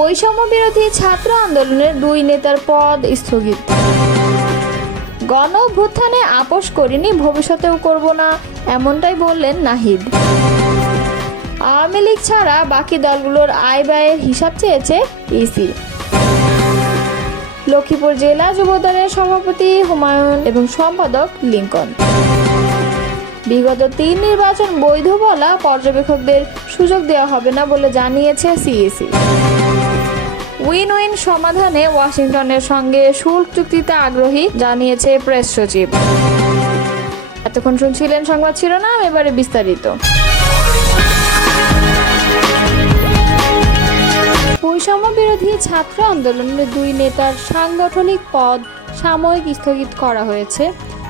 বৈষম্য বিরোধী ছাত্র আন্দোলনের দুই নেতার পদ স্থগিত। গণ অভ্যুত্থানে আপোষ করিনি, ভবিষ্যতেও করব না, এমনটাই বললেন নাহিদ। আওয়ামী লীগ ছাড়া বাকি দলগুলোর আয় ব্যয়ের হিসাব চেয়েছে ইসি। লক্ষ্মীপুর জেলা যুবদলের সভাপতি হুমায়ুন এবং সম্পাদক লিংকন। বিগত 3 নির্বাচন বৈধ বলা পর্যবেক্ষকদের সুযোগ দেওয়া হবে না বলে জানিয়েছে সিইসি। উইন উইন সমাধানে ওয়াশিংটনের সঙ্গে শুল্ক চুক্তিতে আগ্রহী জানিয়েছে প্রেস সচিব। এতক্ষণ শুনছিলেন সংবাদ শিরোনাম, এবারে বিস্তারিত। বৈষম্য বিরোধী ছাত্র আন্দোলনের দুই নেতার সাংগঠনিক পদ সাময়িক স্থগিত করা হয়েছে।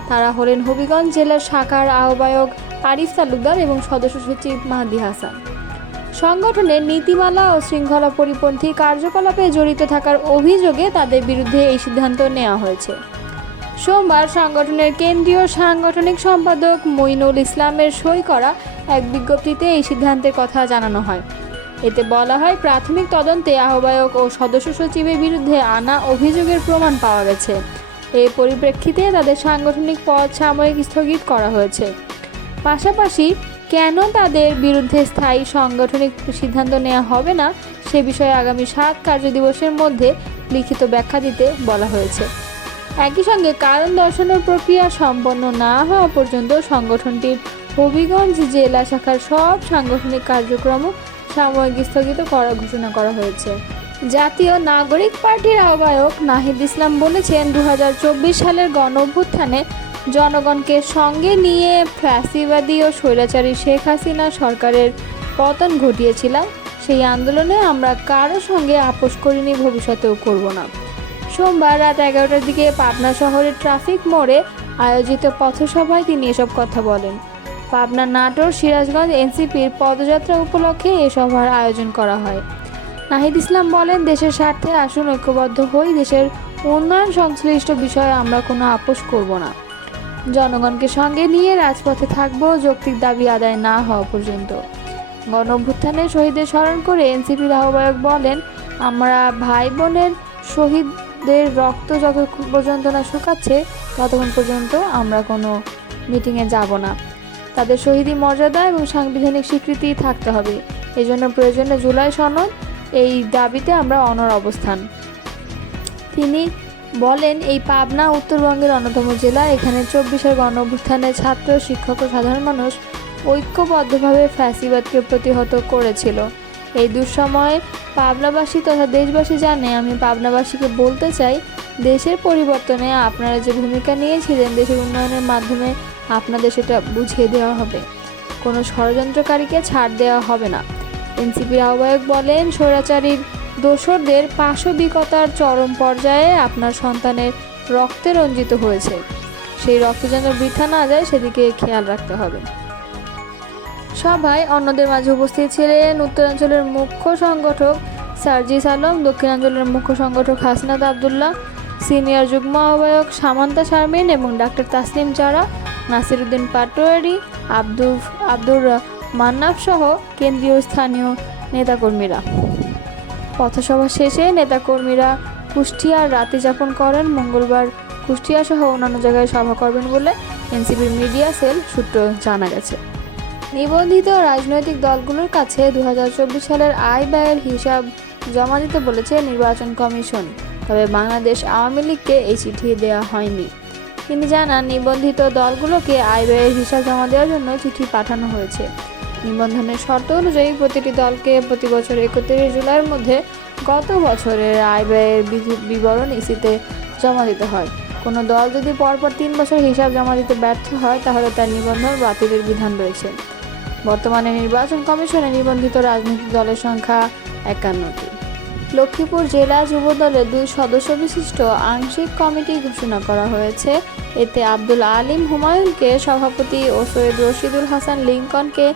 তারা হলেন হবিগঞ্জ জেলার শাখার আহ্বায়ক আরিফ তালুকদার এবং সদস্য সচিব মাহদি হাসান। সংগঠনের নীতিমালা ও শৃঙ্খলা পরিপন্থী কার্যকলাপে জড়িত থাকার অভিযোগে তাদের বিরুদ্ধে এই সিদ্ধান্ত নেওয়া হয়েছে। সোমবার সংগঠনের কেন্দ্রীয় সাংগঠনিক সম্পাদক মঈনুল ইসলামের সই করা এক বিজ্ঞপ্তিতে এই সিদ্ধান্তের কথা জানানো হয়। এতে বলা হয়, প্রাথমিক তদন্তে আহ্বায়ক ও সদস্য সচিবের বিরুদ্ধে আনা অভিযোগের প্রমাণ পাওয়া গেছে। এই পরিপ্রেক্ষিতে তাদের সাংগঠনিক পদ সাময়িক স্থগিত করা হয়েছে। পাশাপাশি কেন তাদের বিরুদ্ধে স্থায়ী সাংগঠনিক সিদ্ধান্ত নেওয়া হবে না সে বিষয়ে আগামী 7 কার্যদিবসের মধ্যে লিখিত ব্যাখ্যা দিতে বলা হয়েছে। একই সঙ্গে কারণ দর্শানোর প্রক্রিয়া সম্পন্ন না হওয়া পর্যন্ত সংগঠনটির হবিগঞ্জ জেলা শাখার সব সাংগঠনিক কার্যক্রম সাময়িক স্থগিত করার ঘোষণা করা হয়েছে। জাতীয় নাগরিক পার্টির আহ্বায়ক নাহিদ ইসলাম বলেছেন, 2024 সালের গণ অভ্যুত্থানে জনগণকে সঙ্গে নিয়ে ফ্যাসিবাদী ও স্বৈরাচারী শেখ হাসিনা সরকারের পতন ঘটিয়েছিলাম। সেই আন্দোলনে আমরা কারো সঙ্গে আপোষ করিনি, ভবিষ্যতেও করব না। সোমবার রাত 11টার দিকে পাবনা শহরের ট্রাফিক মোড়ে আয়োজিত পথসভায় তিনি এসব কথা বলেন। পাবনা, নাটোর, সিরাজগঞ্জ এনসিপির পদযাত্রা উপলক্ষে এ সভার আয়োজন করা হয়। নাহিদ ইসলাম বলেন, দেশের স্বার্থে আসুন ঐক্যবদ্ধ হই, দেশের উন্নয়ন সংশ্লিষ্ট বিষয়ে আমরা কোনো আপোষ করব না। জনগণকে সঙ্গে নিয়ে রাজপথে থাকব যৌক্তিক দাবি আদায় না হওয়া পর্যন্ত। গণ অভ্যুত্থানে শহীদদের স্মরণ করে এনসিপির আহ্বায়ক বলেন, আমরা ভাই বোনের শহীদদের রক্ত যত পর্যন্ত না শুকাচ্ছে ততক্ষণ পর্যন্ত আমরা কোনো মিটিংয়ে যাব না। তাদের শহীদি মর্যাদা এবং সাংবিধানিক স্বীকৃতি থাকতে হবে। এজন্য প্রয়োজনে জুলাই সনদ, এই দাবিতে আমরা অনড় অবস্থান। তিনি বলেন, এই পাবনা উত্তরবঙ্গের অন্যতম জেলা। এখানে 24-এর গণ অভ্যুত্থানে ছাত্র, শিক্ষক ও সাধারণ মানুষ ঐক্যবদ্ধভাবে ফ্যাসিবাদকে প্রতিহত করেছিল। এই দুঃসময়ে পাবনাবাসী তথা দেশবাসী জানে। আমি পাবনাবাসীকে বলতে চাই, দেশের পরিবর্তনে আপনারা যে ভূমিকা নিয়েছিলেন, দেশের উন্নয়নের মাধ্যমে আপনাদের সেটা বুঝিয়ে দেওয়া হবে। কোনো ষড়যন্ত্রকারীকে ছাড় দেওয়া হবে না। এনসিপির আহ্বায়ক বলেন, স্বৈরাচারীর দোসরদের পাশবিকতার চরম পর্যায়ে আপনার সন্তানের রক্তে রঞ্জিত হয়েছে। সেই রক্ত যেন বৃথা না যায় সেদিকে খেয়াল রাখতে হবে। সভায় অন্যদের মাঝে উপস্থিত ছিলেন উত্তরাঞ্চলের মুখ্য সংগঠক সার্জিস আলম, দক্ষিণাঞ্চলের মুখ্য সংগঠক হাসনাত আবদুল্লাহ, সিনিয়র যুগ্ম আহ্বায়ক সামান্তা শারমিন এবং ডাক্তার তাসলিম চারা, নাসিরউদ্দিন পাটোয়ারি, আব্দুর মান্নাফ সহ কেন্দ্রীয় স্থানীয় নেতাকর্মীরা। পথসভা শেষে নেতাকর্মীরা কুষ্টিয়ার রাতে যাপন করেন। মঙ্গলবার কুষ্টিয়া সহ অন্যান্য জায়গায় সভা করবেন বলে এনসিপির মিডিয়া সেল সূত্র জানা গেছে। নিবন্ধিত রাজনৈতিক দলগুলোর কাছে 2024 সালের আয় ব্যয়ের হিসাব জমা দিতে বলেছে নির্বাচন কমিশন। তবে বাংলাদেশ আওয়ামী লীগকে এই চিঠি দেওয়া হয়নি। তিনি জানান, নিবন্ধিত দলগুলোকে আয় ব্যয়ের হিসাব জমা দেওয়ার জন্য চিঠি পাঠানো হয়েছে। নিবন্ধনের শর্ত অনুযায়ী প্রতিটি দলকে প্রতি বছর 31 জুলাইয়ের মধ্যে গত বছরের আয় ব্যয়ের বিবরণ ইসিতে জমা দিতে হয়। কোনো দল যদি পরপর 3 বছর হিসাব জমা দিতে ব্যর্থ হয় তাহলে তার নিবন্ধন বাতিলের বিধান রয়েছে। বর্তমানে নির্বাচন কমিশনে নিবন্ধিত রাজনৈতিক দলের সংখ্যা 51টি। লক্ষ্মীপুর জেলা যুবদলের 2 সদস্য বিশিষ্ট আংশিক কমিটি ঘোষণা করা হয়েছে। এতে আব্দুল আলিম হুমায়ুনকে সভাপতি ও সৈয়দ রশিদুল হাসান লিংকনকে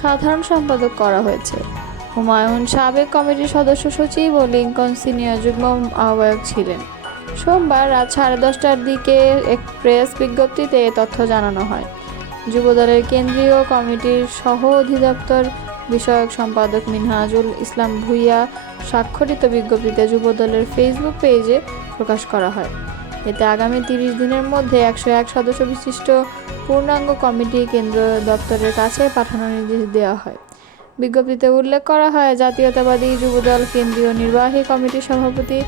সাধারণ সম্পাদক করা হয়েছে। হুমায়ুন সাবেক কমিটির সদস্য সচিব ও লিংকন সিনিয়র যুগ্ম আহ্বায়ক ছিলেন। সোমবার রাত 10:30টার দিকে এক প্রেস বিজ্ঞপ্তিতে এ তথ্য জানানো হয়। যুবদলের কেন্দ্রীয় কমিটির সহ অধিদপ্তর বিষয়ক সম্পাদক মিনহাজুল ইসলাম ভূঁইয়া স্বাক্ষরিত বিজ্ঞপ্তিতে যুবদলের ফেসবুক পেজে প্রকাশ করা হয়। এতে আগামী 30 দিনের মধ্যে 101 সদস্য বিশিষ্ট পূর্ণাঙ্গ কমিটি কেন্দ্র দপ্তরের কাছে পাঠানোর নির্দেশ দেওয়া হয়। বিজ্ঞপ্তিতে উল্লেখ করা হয়, জাতীয়তাবাদী যুবদল কেন্দ্রীয় নির্বাহী কমিটির সভাপতি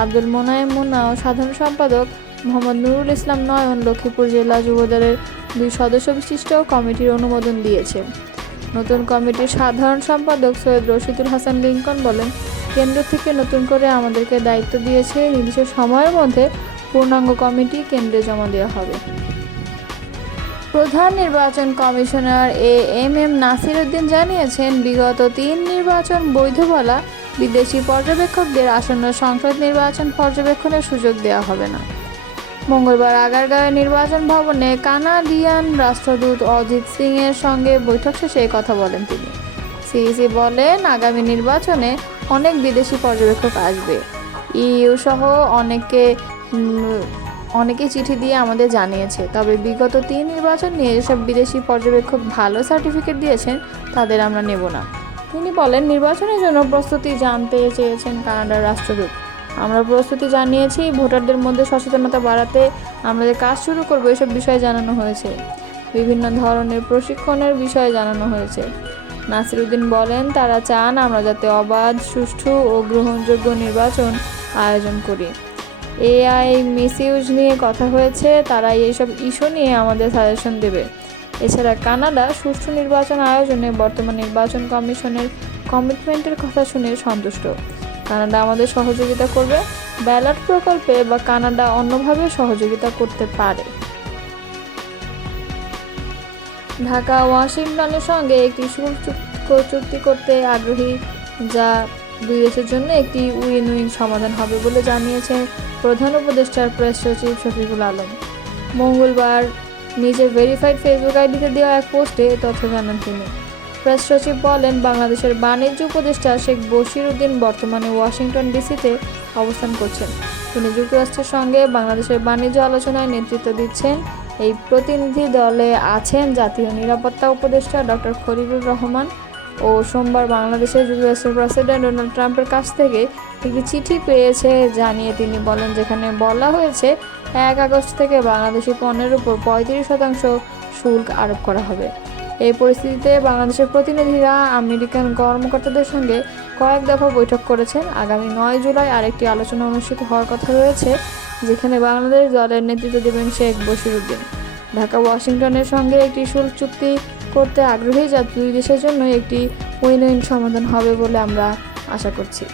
আব্দুল মোনায়েম মুন্না ও সাধারণ সম্পাদক মোহাম্মদ নুরুল ইসলাম নয়ন লক্ষ্মীপুর জেলা যুবদলের 2 সদস্য বিশিষ্ট কমিটির অনুমোদন দিয়েছে। নতুন কমিটির সাধারণ সম্পাদক সৈয়দ রশিদুল হাসান লিঙ্কন বলেন, কেন্দ্র থেকে নতুন করে আমাদেরকে দায়িত্ব দিয়েছে, নির্দিষ্ট সময়ের মধ্যে পূর্ণাঙ্গ কমিটি কেন্দ্রে জমা দেওয়া হবে। প্রধান নির্বাচন কমিশনার এম নাসির উদ্দিন জানিয়েছেন, বিগত 3 নির্বাচন বৈধ বলা বিদেশি পর্যবেক্ষকদের আসন্ন সংসদ নির্বাচন পর্যবেক্ষণের সুযোগ দেওয়া হবে না। মঙ্গলবার আগারগাঁওয়ের নির্বাচন ভবনে কানাডিয়ান রাষ্ট্রদূত অজিত সিং এর সঙ্গে বৈঠক শেষে এই কথা বলেন তিনি। সিইসি বলেন, আগামী নির্বাচনে অনেক বিদেশি পর্যবেক্ষক আসবে। ইইউ সহ অনেকে চিঠি দিয়ে আমাদের জানিয়েছে। তবে বিগত 3 নির্বাচন নিয়ে যেসব বিদেশি পর্যবেক্ষক ভালো সার্টিফিকেট দিয়েছেন তাদের আমরা নেব না। তিনি বলেন, নির্বাচনের জন্য প্রস্তুতি জানতে চেয়েছেন কানাডার রাষ্ট্রদূত। আমরা প্রস্তুতি জানিয়েছি, ভোটারদের মধ্যে সচেতনতা বাড়াতে আমরা যে কাজ শুরু করব এসব বিষয়ে জানানো হয়েছে। বিভিন্ন ধরনের প্রশিক্ষণের বিষয়ে জানানো হয়েছে। নাসির উদ্দিন বলেন, তারা চান আমরা যাতে অবাধ, সুষ্ঠু ও গ্রহণযোগ্য নির্বাচন আয়োজন করি। এআই মিসইউজ নিয়ে কথা হয়েছে, তারা এইসব ইস্যু নিয়ে আমাদের সাজেশন দেবে। এছাড়া কানাডা সুষ্ঠু নির্বাচন আয়োজনে বর্তমান নির্বাচন কমিশনের কমিটমেন্টের কথা শুনে সন্তুষ্ট। কানাডা আমাদের সহযোগিতা করবে, ব্যালট প্রকল্পে বা কানাডা অন্যভাবে সহযোগিতা করতে পারে। ঢাকা ওয়াশিংটনের সঙ্গে একটি শুল্ক চুক্তি করতে আগ্রহী, যা 2 দেশের জন্য একটি উইন উইন সমাধান হবে বলে জানিয়েছেন প্রধান উপদেষ্টার প্রেস সচিব শফিকুল আলম। মঙ্গলবার নিজের ভেরিফাইড ফেসবুক আইডিতে দেওয়া এক পোস্টে এ তথ্য জানান তিনি। প্রেস সচিব বলেন, বাংলাদেশের বাণিজ্য উপদেষ্টা শেখ বশির উদ্দিন বর্তমানে ওয়াশিংটন ডিসিতে অবস্থান করছেন। তিনি যুক্তরাষ্ট্রের সঙ্গে বাংলাদেশের বাণিজ্য আলোচনায় নেতৃত্ব দিচ্ছেন। এই প্রতিনিধি দলে আছেন জাতীয় নিরাপত্তা উপদেষ্টা ডক্টর খলিলুর রহমান ও সোমবার বাংলাদেশে যুক্তরাষ্ট্রের প্রেসিডেন্ট ডোনাল্ড ট্রাম্পের কাছ থেকে একটি চিঠি পেয়েছে জানিয়ে তিনি বলেন, যেখানে বলা হয়েছে 1 আগস্ট থেকে বাংলাদেশি পণ্যের উপর 35% শুল্ক আরোপ করা হবে। এই পরিস্থিতিতে বাংলাদেশের প্রতিনিধিরা আমেরিকান কর্মকর্তাদের সঙ্গে কয়েক দফা বৈঠক করেছেন। আগামী 9 জুলাই আরেকটি আলোচনা অনুষ্ঠিত হওয়ার কথা রয়েছে, যেখানে বাংলাদেশ দলের নেতৃত্ব দেবেন শেখ বশির উদ্দিন। ঢাকা ওয়াশিংটনের সঙ্গে একটি শুল্ক চুক্তি করতে আগ্রহী, যা 2 দেশের জন্য একটি উইন উইন সমাধান হবে বলে আমরা আশা করছি।